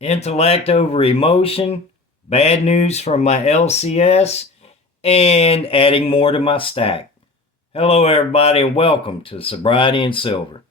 intellect over emotion, bad news from my LCS, and adding more to my stack. Hello, everybody, and welcome to Sobriety and Silver.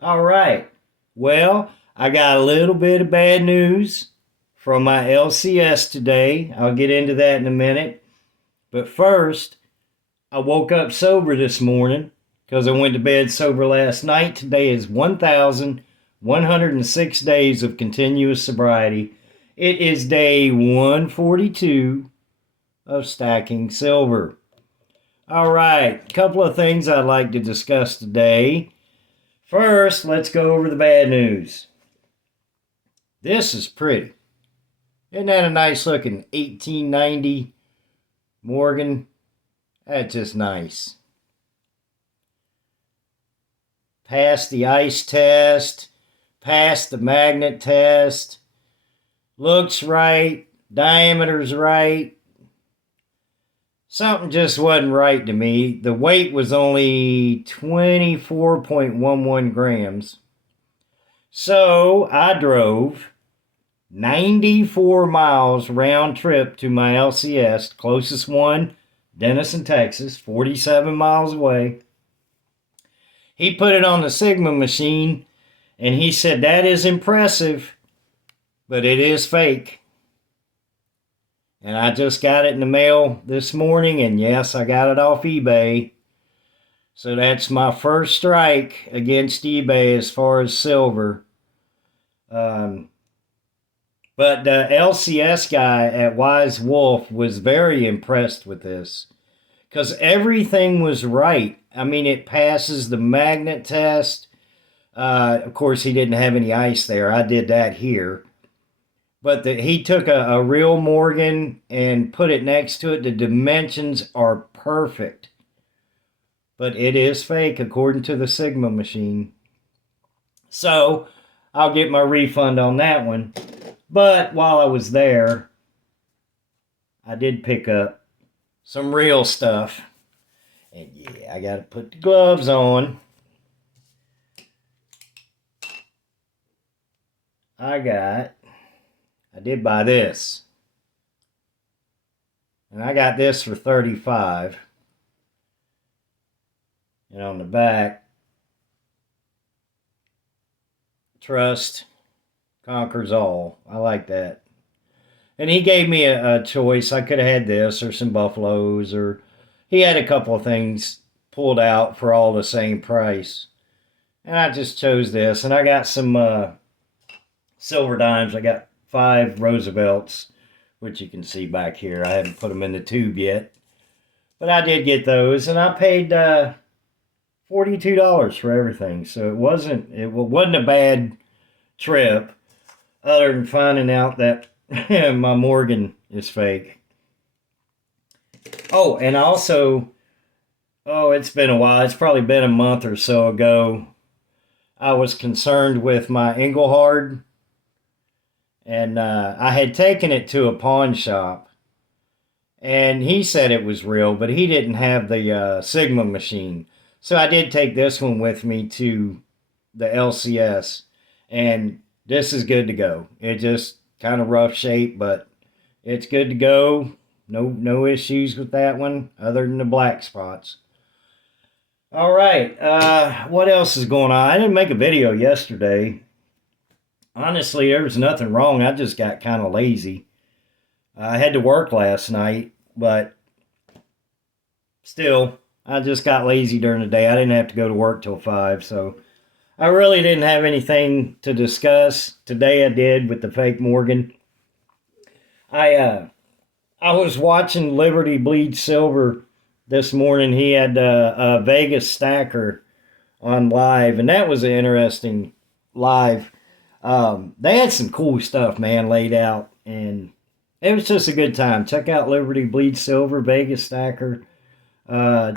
All right. Well, I got a little bit of bad news from my LCS today. I'll get into that in a minute. But first, I woke up sober this morning because I went to bed sober last night. Today is 1,106 days of continuous sobriety. It is day 142 of stacking silver. All right, a couple of things I'd like to discuss today. First, let's go over the bad news. This is pretty. Isn't that a nice looking 1890 Morgan? That's just nice. Passed the ice test, passed the magnet test, looks right, diameter's right. Something just wasn't right to me. The weight was only 24.11 grams. So I drove 94 miles round trip to my LCS, closest one, Denison, Texas, 47 miles away. He put it on the Sigma machine, and he said, that is impressive, but it is fake. And I just got it in the mail this morning, and yes, I got it off eBay. So that's my first strike against eBay as far as silver. But the LCS guy at Wise Wolf was very impressed with this because everything was right. I mean, it passes the magnet test. Of course, he didn't have any ice there. I did that here. But he took a real Morgan and put it next to it. The dimensions are perfect. But it is fake according to the Sigma machine. So I'll get my refund on that one. But while I was there, I did pick up some real stuff. And yeah, I got to put the gloves on. I did buy this. And I got this for $35. And on the back, trust conquers all. I like that. And he gave me a choice. I could have had this or some buffaloes, or he had a couple of things pulled out for all the same price. And I just chose this. And I got some silver dimes. I got 5 Roosevelts, which you can see back here. I haven't put them in the tube yet. But I did get those. And I paid $42 for everything. So it wasn't a bad trip, other than finding out that my Morgan is fake. Oh, and also, it's been a while. It's probably been a month or so ago. I was concerned with my Engelhard, and I had taken it to a pawn shop, and he said it was real, but he didn't have the Sigma machine. So I did take this one with me to the LCS, and this is good to go. It just kind of rough shape, but it's good to go. No issues with that one other than the black spots. All right, what else is going on? I didn't make a video yesterday. Honestly, there was nothing wrong. I just got kind of lazy. I had to work last night, but still, I just got lazy during the day. I didn't have to go to work till 5, so I really didn't have anything to discuss. Today I did with the fake Morgan. I was watching Liberty Bleed Silver this morning. He had a Vegas stacker on live, and that was an interesting live. They had some cool stuff, man, laid out, and it was just a good time. Check out Liberty Bleed Silver, Vegas stacker.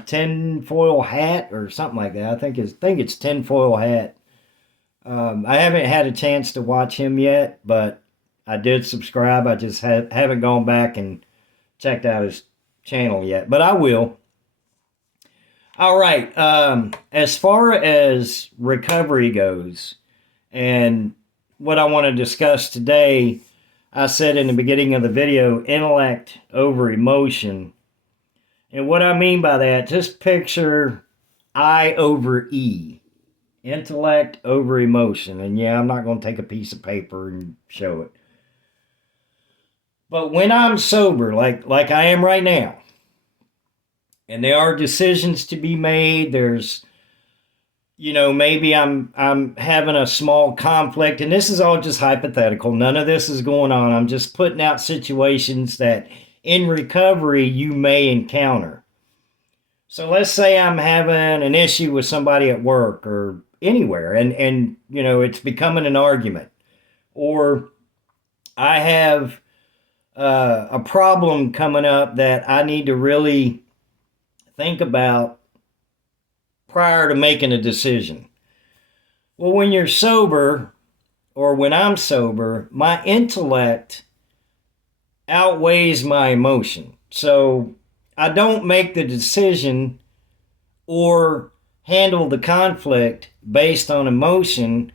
tinfoil hat or something like that. I think it's tinfoil hat. I haven't had a chance to watch him yet, but I did subscribe. I just haven't gone back and checked out his channel yet, but I will. All right. As far as recovery goes, and what I want to discuss today, I said in the beginning of the video, intellect over emotion. And what I mean by that, just picture I over E. Intellect over emotion. And yeah, I'm not going to take a piece of paper and show it. But when I'm sober, like I am right now, and there are decisions to be made, there's, maybe I'm having a small conflict, and this is all just hypothetical. None of this is going on. I'm just putting out situations that in recovery you may encounter. So let's say I'm having an issue with somebody at work or anywhere, and it's becoming an argument, or I have a problem coming up that I need to really think about prior to making a decision. Well, when you're sober, or when I'm sober, my intellect outweighs my emotion. So I don't make the decision or handle the conflict based on emotion.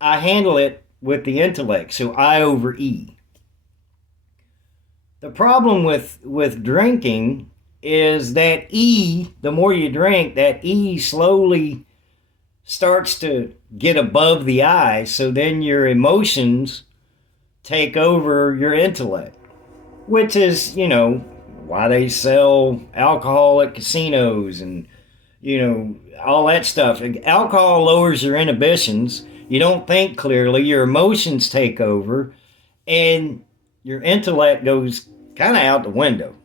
I handle it with the intellect. So I over E. The problem with drinking is that E, the more you drink, that E slowly starts to get above the I, so then your emotions take over your intellect, which is, why they sell alcohol at casinos and, all that stuff. Alcohol lowers your inhibitions. You don't think clearly. Your emotions take over, and your intellect goes kind of out the window.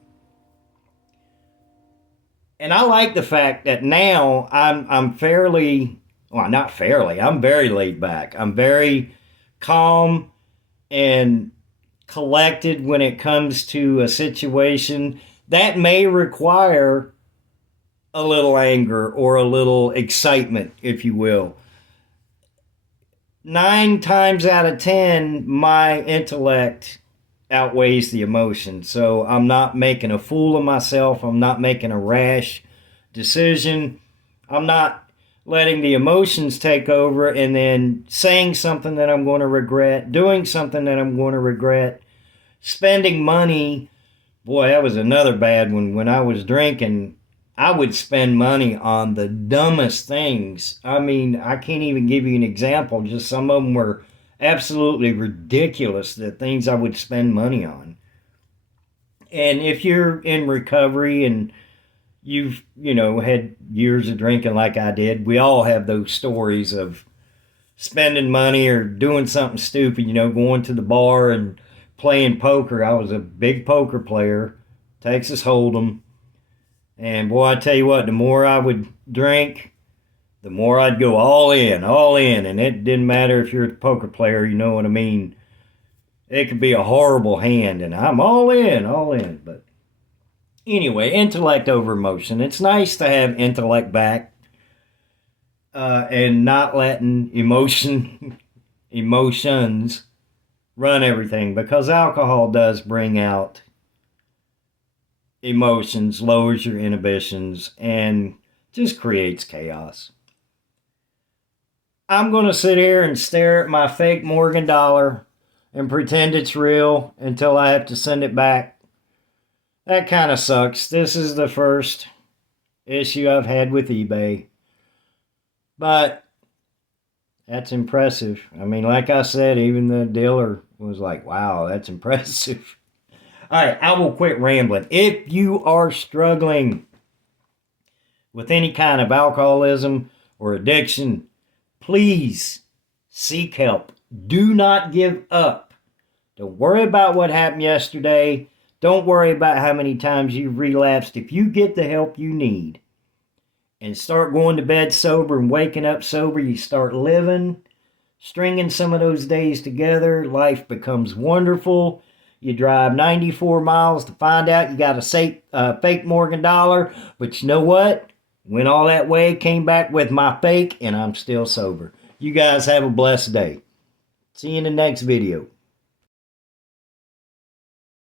And I like the fact that now I'm fairly, well, not fairly, I'm very laid back. I'm very calm and collected when it comes to a situation that may require a little anger or a little excitement, if you will. 9 times out of 10, my intellect outweighs the emotion. So I'm not making a fool of myself. I'm not making a rash decision. I'm not letting the emotions take over and then saying something that I'm going to regret, doing something that I'm going to regret, spending money. Boy, that was another bad one. When I was drinking, I would spend money on the dumbest things. I mean, I can't even give you an example. Just some of them were absolutely ridiculous, the things I would spend money on. And if you're in recovery and you've, had years of drinking like I did, we all have those stories of spending money or doing something stupid, going to the bar and playing poker. I was a big poker player, Texas Hold'em. And boy, I tell you what, the more I would drink, the more I'd go all in. And it didn't matter if you're a poker player, you know what I mean? It could be a horrible hand, and I'm all in. But anyway, intellect over emotion. It's nice to have intellect back and not letting emotions run everything, because alcohol does bring out emotions, lowers your inhibitions, and just creates chaos. I'm going to sit here and stare at my fake Morgan dollar and pretend it's real until I have to send it back. That kind of sucks. This is the first issue I've had with eBay. But that's impressive. I mean, like I said, even the dealer was like, wow, that's impressive. All right, I will quit rambling. If you are struggling with any kind of alcoholism or addiction, please seek help. Do not give up. Don't worry about what happened yesterday. Don't worry about how many times you've relapsed. If you get the help you need and start going to bed sober and waking up sober, you start living, stringing some of those days together, life becomes wonderful. You drive 94 miles to find out you got a fake Morgan dollar. But you know what? Went all that way, came back with my fake, and I'm still sober. You guys have a blessed day. See you in the next video.